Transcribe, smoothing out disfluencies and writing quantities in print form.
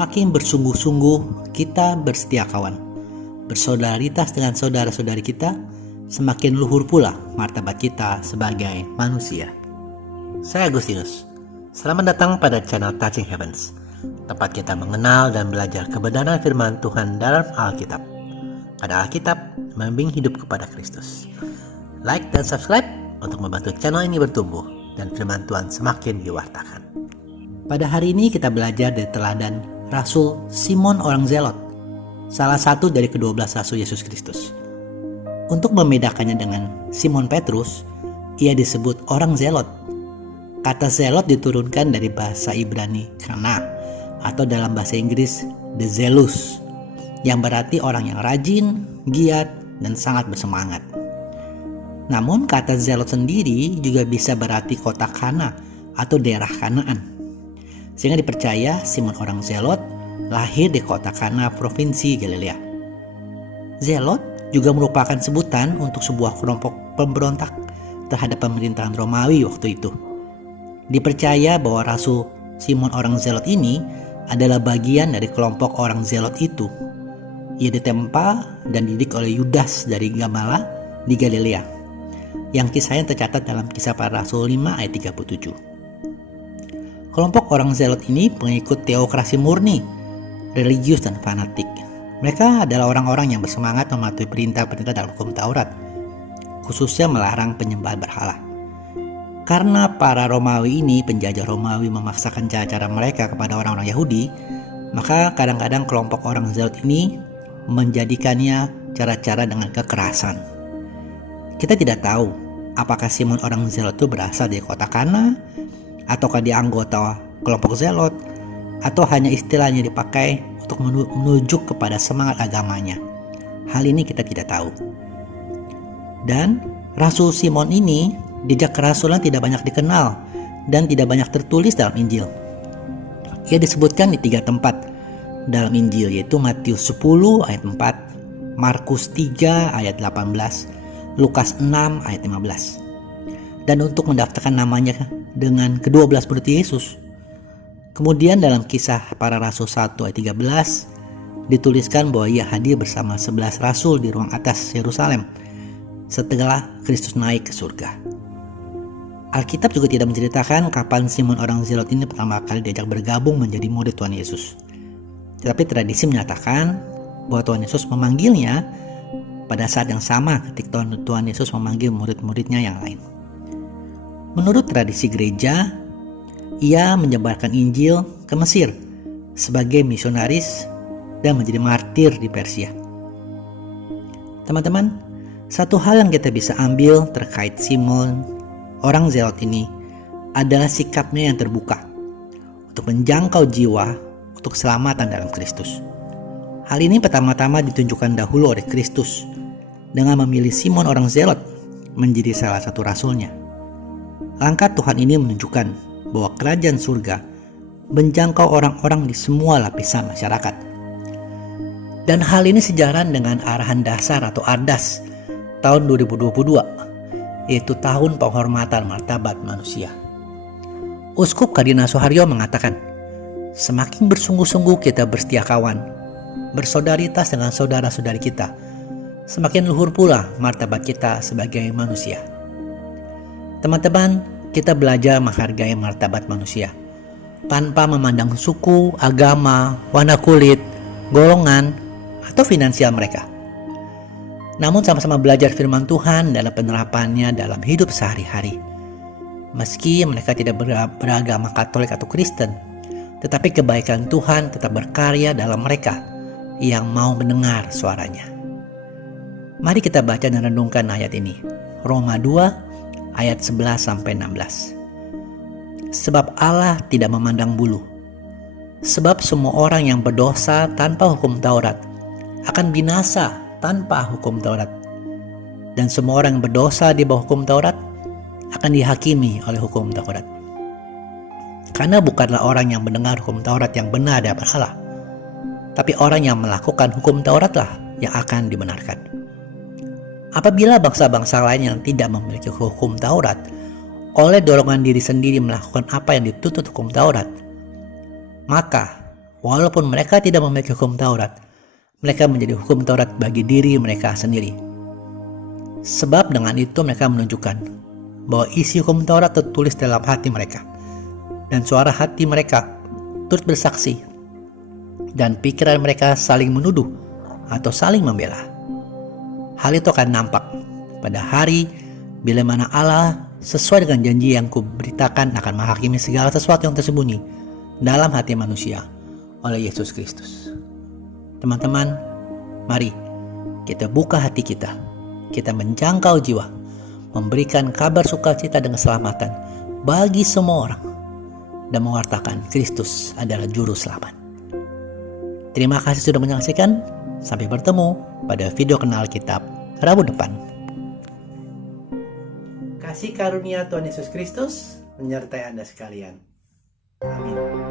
Semakin bersungguh-sungguh kita bersetia kawan, bersolidaritas dengan saudara-saudari kita, semakin luhur pula martabat kita sebagai manusia. Saya Agustinus. Selamat datang pada channel Touching Heavens, tempat kita mengenal dan belajar kebenaran firman Tuhan dalam Alkitab. Pada Alkitab, membimbing hidup kepada Kristus. Like dan subscribe untuk membantu channel ini bertumbuh dan firman Tuhan semakin diwartakan. Pada hari ini kita belajar dari teladan Rasul Simon orang Zelot, salah satu dari ke-12 Rasul Yesus Kristus. Untuk membedakannya dengan Simon Petrus, ia disebut orang Zelot. Kata Zelot diturunkan dari bahasa Ibrani kana, atau dalam bahasa Inggris the zealous, yang berarti orang yang rajin, giat, dan sangat bersemangat. Namun kata Zelot sendiri juga bisa berarti kota Kana atau daerah Kanaan. Sehingga dipercaya Simon orang Zelot lahir di kota Kana, provinsi Galilea. Zelot juga merupakan sebutan untuk sebuah kelompok pemberontak terhadap pemerintahan Romawi waktu itu. Dipercaya bahwa Rasul Simon orang Zelot ini adalah bagian dari kelompok orang Zelot itu. Ia ditempa dan dididik oleh Yudas dari Gamala di Galilea, yang kisahnya tercatat dalam Kisah Para Rasul 5 ayat 37. Kelompok orang Zelot ini pengikut teokrasi murni, religius dan fanatik. Mereka adalah orang-orang yang bersemangat mematuhi perintah-perintah dalam hukum Taurat, khususnya melarang penyembahan berhala. Karena para Romawi ini, penjajah Romawi, memaksakan cara-cara mereka kepada orang-orang Yahudi, maka kadang-kadang kelompok orang Zelot ini menjadikannya cara-cara dengan kekerasan. Kita tidak tahu apakah Simon orang Zelot itu berasal dari kota Kana, ataukah dia anggota kelompok Zelot, atau hanya istilahnya dipakai untuk menunjuk kepada semangat agamanya. Hal ini kita tidak tahu. Dan Rasul Simon ini, jejak kerasulan tidak banyak dikenal dan tidak banyak tertulis dalam Injil. Ia disebutkan di 3 tempat dalam Injil, yaitu Matius 10 ayat 4, Markus 3 ayat 18, Lukas 6 ayat 15. Dan untuk mendaftarkan namanya dengan ke-12 murid Yesus. Kemudian dalam Kisah Para Rasul 1 ayat 13 dituliskan bahwa ia hadir bersama 11 rasul di ruang atas Yerusalem setelah Kristus naik ke surga. Alkitab juga tidak menceritakan kapan Simon orang Zelot ini pertama kali diajak bergabung menjadi murid Tuhan Yesus. Tetapi tradisi menyatakan bahwa Tuhan Yesus memanggilnya pada saat yang sama ketika Tuhan Yesus memanggil murid-muridnya yang lain. Menurut tradisi gereja, ia menyebarkan Injil ke Mesir sebagai misionaris dan menjadi martir di Persia. Teman-teman, satu hal yang kita bisa ambil terkait Simon orang Zelot ini adalah sikapnya yang terbuka untuk menjangkau jiwa untuk keselamatan dalam Kristus. Hal ini pertama-tama ditunjukkan dahulu oleh Kristus dengan memilih Simon orang Zelot menjadi salah satu rasulnya. Langkah Tuhan ini menunjukkan bahwa kerajaan surga menjangkau orang-orang di semua lapisan masyarakat. Dan hal ini sejalan dengan arahan dasar atau ARDAS tahun 2022, yaitu tahun penghormatan martabat manusia. Uskup Kardinal Suharyo mengatakan, semakin bersungguh-sungguh kita bersetia kawan, bersolidaritas dengan saudara-saudari kita, semakin luhur pula martabat kita sebagai manusia. Teman-teman, kita belajar menghargai martabat manusia tanpa memandang suku, agama, warna kulit, golongan, atau finansial mereka. Namun sama-sama belajar firman Tuhan dalam penerapannya dalam hidup sehari-hari. Meski mereka tidak beragama Katolik atau Kristen, tetapi kebaikan Tuhan tetap berkarya dalam mereka yang mau mendengar suaranya. Mari kita baca dan renungkan ayat ini. Roma 2 ayat 11-16. Sebab Allah tidak memandang bulu. Sebab semua orang yang berdosa tanpa hukum Taurat akan binasa tanpa hukum Taurat. Dan semua orang yang berdosa di bawah hukum Taurat akan dihakimi oleh hukum Taurat. Karena bukanlah orang yang mendengar hukum Taurat yang benar dari Allah, tapi orang yang melakukan hukum Tauratlah yang akan dibenarkan. Apabila bangsa-bangsa lain yang tidak memiliki hukum Taurat oleh dorongan diri sendiri melakukan apa yang dituntut hukum Taurat, maka Walaupun mereka tidak memiliki hukum Taurat, mereka menjadi hukum Taurat bagi diri mereka sendiri. Sebab dengan itu mereka menunjukkan bahwa isi hukum Taurat tertulis dalam hati mereka, dan suara hati mereka turut bersaksi, dan pikiran mereka saling menuduh atau saling membela. Hal itu akan nampak pada hari bila mana Allah sesuai dengan janji yang kuberitakan akan menghakimi segala sesuatu yang tersembunyi dalam hati manusia oleh Yesus Kristus. Teman-teman, mari kita buka hati kita menjangkau jiwa, memberikan kabar sukacita dan keselamatan bagi semua orang, dan mewartakan Kristus adalah juru selamat. Terima kasih sudah menyaksikan. Sampai bertemu pada video kenal kitab Rabu depan. Kasih karunia Tuhan Yesus Kristus menyertai Anda sekalian. Amin.